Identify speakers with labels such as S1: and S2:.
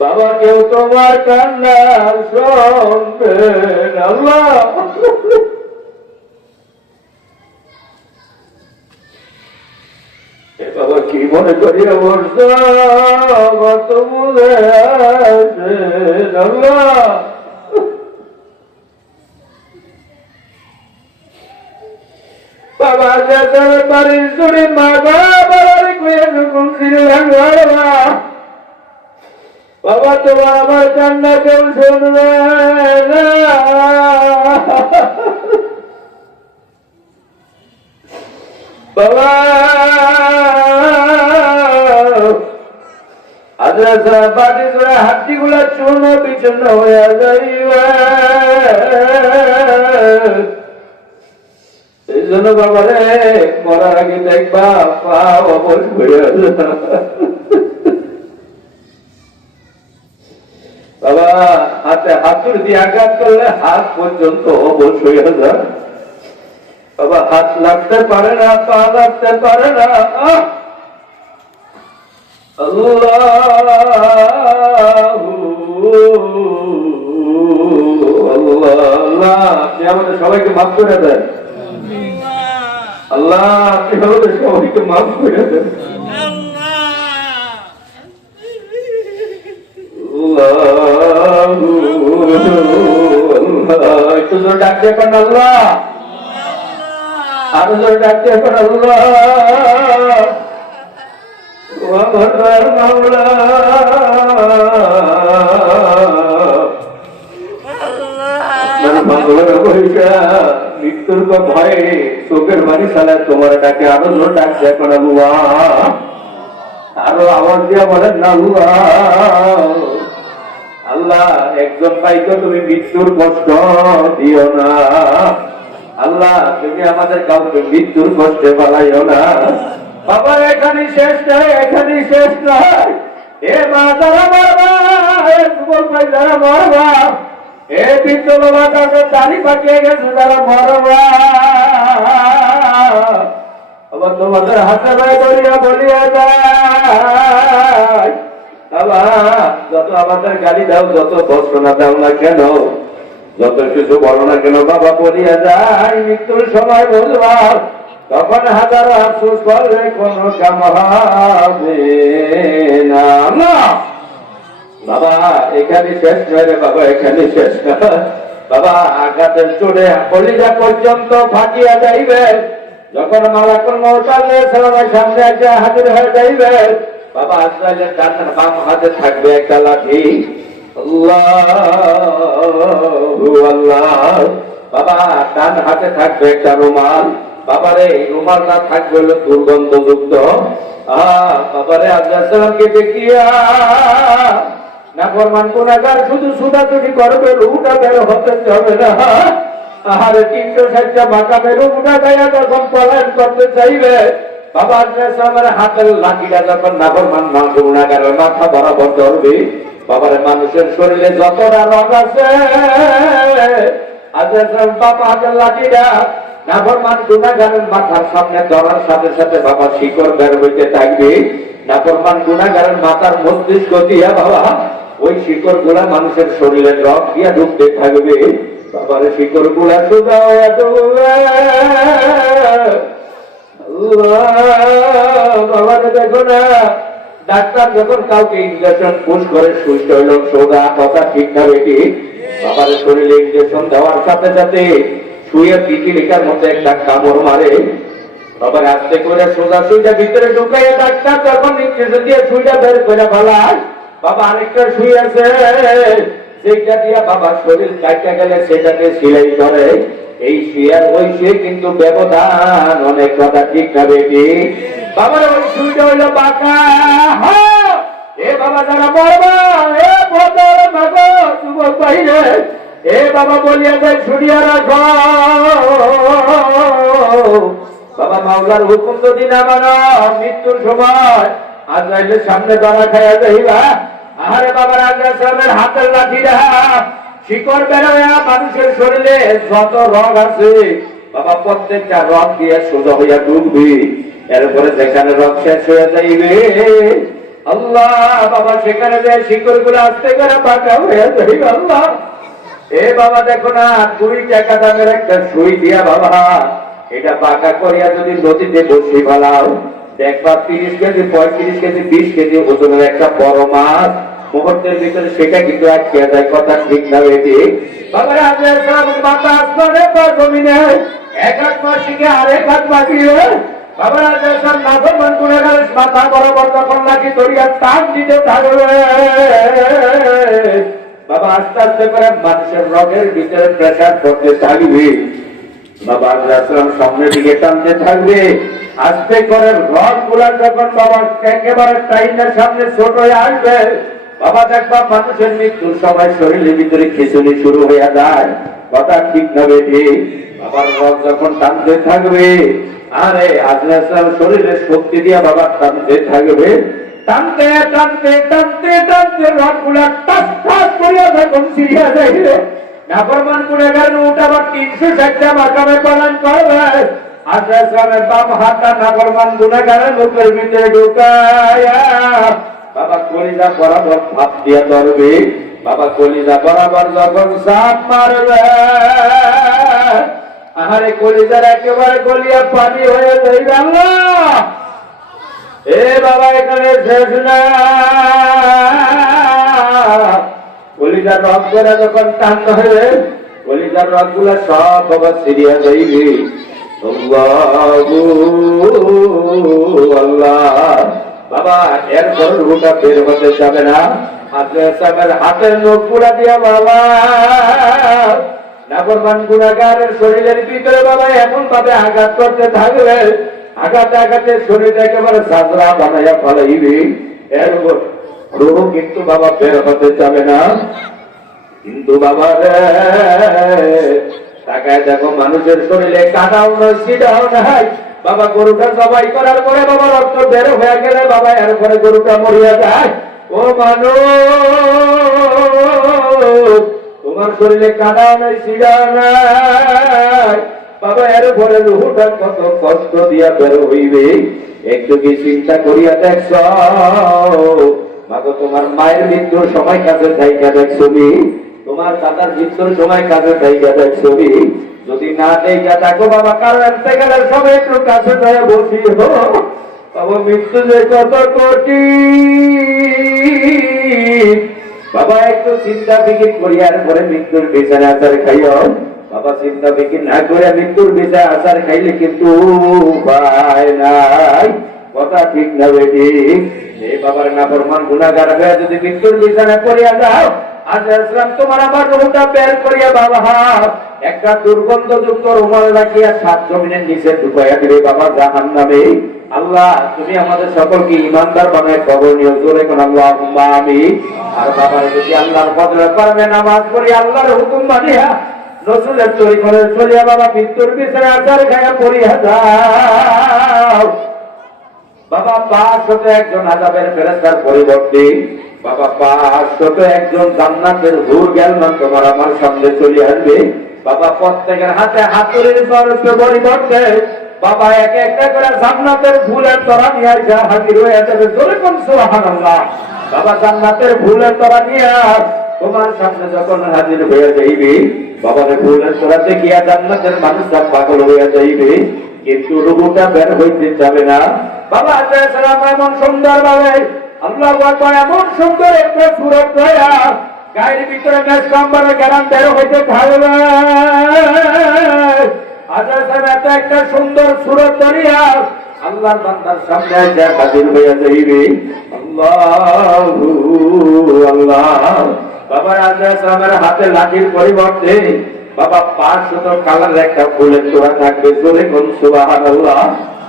S1: বাবা কেউ তোমার কান্না শুনবে না, আল্লাহ এ বাবা কি মনে করিয়া বাবা বাড়ির কুয়ে যখন ছিলেন বাবা বাবা তোমার আমার কান্না কেউ শুনবে বাবা আদ্রাসা বাড়ি জোড়া হাতি গুলা চূর্ণ বিচ্ছিন্ন হয়ে যাইবে জন্য বাবা রে, মরার আগে দেখবা, পা অবশ হয়ে বাবা, হাতে হাতুর দিয়ে আঘাত করলে হাত পর্যন্ত অবশ হয়ে যায় বাবা, হাত লাগতে পারে না, পা লাগতে পারে না। আমাদের সবাইকে মাফ করে দেন আল্লাহ আপনি আমাদের সবাইকে মাফ করে দেন। একটু জোরে ডাক দিয়ে আল্লাহ। আল্লাহ। মৃত্যুর ভয়ে চোখের বাড়ি চালায় তোমার ডাকে আরও জোর ডাক দিয়ে পান আল্লাহ আরও আওয়াজ দিয়া বলেন না আল্লাহ আল্লাহ, একজন ভাইকে তুমি মৃত্যুর কষ্ট দিও না। আল্লাহ, তুমি আমাদের কাউকে মৃত্যুর কষ্টে পালাইও না। বাবা এখানে শেষ নয় এখানে শেষ নয় এ মা যারা মারবা এ যুবক ভাই যারা মারবা এ বৃদ্ধ বাবা তাদের দাড়ি পাকিয়ে গেছে যারা মারবা। আবার তোমাদের হাতে ভাই বলিয়া বলিয়া যায়। বাবা, যত আমাদের গালি দাও, যত বর্ষনা দাও না কেন? যত কিছু বলো না কেন বাবা বলিয়া যায়? মৃত্যুর সময় বুঝবা তখন হাজার আফসোস করলে কোনো কাম হবে না। বাবা, এখানে শেষ নয় রে বাবা, এখানে শেষ বাবা, আঘাতের চড়ে কলিজা পর্যন্ত ফাটিয়া যাইবে। যখন সামনে হাজির হয়ে যাইবে, বাবা আজরাইলের ডান বাম হাতে থাকবে একটা লাঠি। রুমাল। বাবারে, এই রুমালটা থাকবে দুর্গন্ধযুক্ত। আহ, বাবারে আজরাইলকে দেখিয়া না ফরমান গুনাগার শুধু করবে রুটা বের হতে যাবে না? করতে চাইবে, বাবা আমার হাতের লাঠিটা যখন গুনাগারের মাথা বরাবর ধরবে, বাবার মানুষের শরীরে যতটা রং আছে বাবা হাতের লাঠিটা নাফরমান গুনাগারের মাথার সামনে ধরার সাথে সাথে বাবা শিকড় বের হইতে থাকবে। নাফরমান গুনাগারের মাথার মস্তিষ্ক দিয়া বাবা ওই শিকড়গুলা মানুষের শরীরের রক দিয়া ঢুকতে থাকবে। বাবার শিকড়গুলা সোজা হয়ে ডুবে বাবারে, দেখো না, ডাক্তার যখন কাউকে ইঞ্জেকশন পুশ করে, সুস্থ হইল, সোজা কথা ঠিক না বেটি। বাবার, শরীরে ইঞ্জেকশন দেওয়ার সাথে সাথে শুয়ে পিটিলিকার মধ্যে একটা কামড় মারে। বাবার, আস্তে করে সোজা সুইটা ভিতরে ঢুকাইয়া ডাক্তার যখন নির্দেশ দিয়ে সুইটা বের করে ফেলায় বাবা আরেকটা শুয়ে আছে। যেটা দিয়া বাবার শরীর কাটা গেলে সেটাকে সিলাই করে। এই শিয়ার ওই সে কিন্তু ব্যবধান, অনেক কথা ঠিক না বেটি। বাবার ওই সুইটা হইল হ্যাঁ। এ বাবা যারা মরবা, এ যুবক বাইরে এ বাবা বলিয়া ছুড়িয়া রাখো। বাবা মাওলার হুকুম যদি না মানো, মৃত্যুর সময় আজরাইলের সামনে দাঁড়া খাইয়া যাইবা। আহারে বাবার আজরাইলের হাতের লাঠিরা শিকড় বেরোয়া মানুষের শরীরে যত রগ আছে, বাবা প্রত্যেকটা রগ দিয়ে সোজা হইয়া ডুববি। এরপরে যেখানে রগ শেষ হয়ে যাইবে, আল্লাহ, বাবা, সেখানে যে শিকড়গুলো আসতে করে পাকা হয়ে যাই আল্লাহ। এ বাবা, দেখো না, দুই টাকা দামের একটা সুই দিয়া বাবা, এটা পাকা করিয়া যদি নদীতে বসি ফেলাও দেখবা তিরিশ কেজি, পঁয়ত্রিশ কেজি, বিশ কেজি ওজনের একটা বড় মাছ। মুহূর্তের ভিতরে সেটা কিন্তু আটকে যায়, কথা ঠিক না বেটি। মাথা আসমানে বা জমিনে। এক হাত মাসিকে আরেক হাত মাসিয়ে বাবার আগে সব নাথর মান করে মাথা বরাবর তখন নাকি দরিয়া টান দিতে থাকবে। বাবা, আস্তে আস্তে করে মানুষের রগের ভিতরে প্রেশার করতে থাকবে। বাবা আসলাম সামনের দিকে টানতে থাকবে। আস্তে করে রডগুলা যখন বাবা একেবারে টাইমের সামনে ছোট হয়ে আসবে, বাবা দেখবা মানুষের মৃত্যুর সময় শরীরের ভিতরে খিচুড়ি শুরু হয়ে যায়। কথা ঠিক বেঠি বাবার রড যখন টানতে থাকবে, আরে আজলাম শরীরের শক্তি দিয়া বাবা টানতে থাকবে। টানতে টানতে টানতে টানতে রডগুলা টাস টাস করিয়া যখন সিরিয়া যাইবে নাফরমান গুণাগার উঠ আবার তিনশো ষাটটা মাকামে পালন করবে। আশ্রমের বাম হাতটা নাফরমান গুণাগারের মুখের ভিতরে ঢুকায়া বাবা, কলিজা বরাবর ভাব দিয়া ধরবে। বাবা, কলিজা বরাবর যখন সাপ মারবে, আহারে কলিজার একেবারে গলিয়া পানি হয়ে যাইবে আল্লাহ। এ বাবা, এখানে শেষ না। কলিজার রথ করে যখন টান ধরে কলিজার রথগুলা সব বাবা সিরিয়া যাইবে হতে না। হাতের নখ পুরা বাবা। শরীরের ভিতরে বাবা এমন ভাবে আঘাত করতে থাকবে আঘাতে আঘাতে শরীর একেবারে সাজরা বানাইয়া ফলাইবে। এর রুহ কিন্তু বাবা বের হতে যাবে না। কিন্তু বাবা রে তাকায় দেখো মানুষের শরীরে কাটাও নয় সিটাও নাই। বাবা গরুটা জবাই করার পরে বাবা রক্ত বের হয়ে গেলে বাবা এর এরপরে গরুটা মরিয়া যায়। ও মানুষ, তোমার শরীরে কাটাও নাই সিটাও নাই। বাবা এর পরে রুহুটা কত কষ্ট দিয়া বের হইবে। একটু কি চিন্তা করিয়া দেখছ? মাগো, তোমার মায়ের মৃত্যুর সময় কাছে থাইকা দেখছবি তোমার দাদার মৃত্যুর সময় কাছে থাইকা দেখছবি যদি না দেখা থাকো বাবা কারও আনতে গেলে সবাই একটু কাছে যায় বসি হো। বাবা, মৃত্যু যে কত কঠিন। বাবা, একটু চিন্তা ফিকির করিয়ার পরে মৃত্যুর বিছানা আচার খাইও। বাবা, চিন্তা ফিকির না করে মৃত্যুর বিছানা আচার খাইলে কিন্তু উপায় নাই। কথা ঠিক না বেটি। এই বাবার না ফরমান গুণাগার হয়ে যদি মৃত্যুর বিছানা করিয়া যাও বাবা আল্লাহ, তুমি আমাদের সকলকে ইমানদার বানায় আল্লাহ আমি আর বাবার যদি আল্লাহর পারবে নামাজ আল্লাহর হুকুম মানিয়া বাবা পাঁচ শত একজন আজাবের ফেরেস্তার পরিবর্তে বাবা একজন জান্নাতের গেল না তোমার আমার সামনে চলে আসবে। বাবা, প্রত্যেকের হাতে পরিবর্তে যখন হাজির যাইবে পাগল হয়ে যাইবে। কিন্তু রুহুটা বের হইতে যাবে না। বাবা এমন সুন্দর ভাবে এমন সুন্দর একটা সুরত গায়ের ভিতরে মেস নাম্বারে গ্যারান বের হইতে থাকবে আজাসান এত একটা সুন্দর সুরত দরিয়া আল্লাহর বান্দার সামনে যা হাজির হইয়া যাইবে। আল্লাহু আল্লাহ। বাবা হাতে লাঠির পরিবর্তে, বাবা পাঁচ শত কালার একটা ফুলের তোড়া থাকবে, জোরে কোন সুবহানাল্লাহ।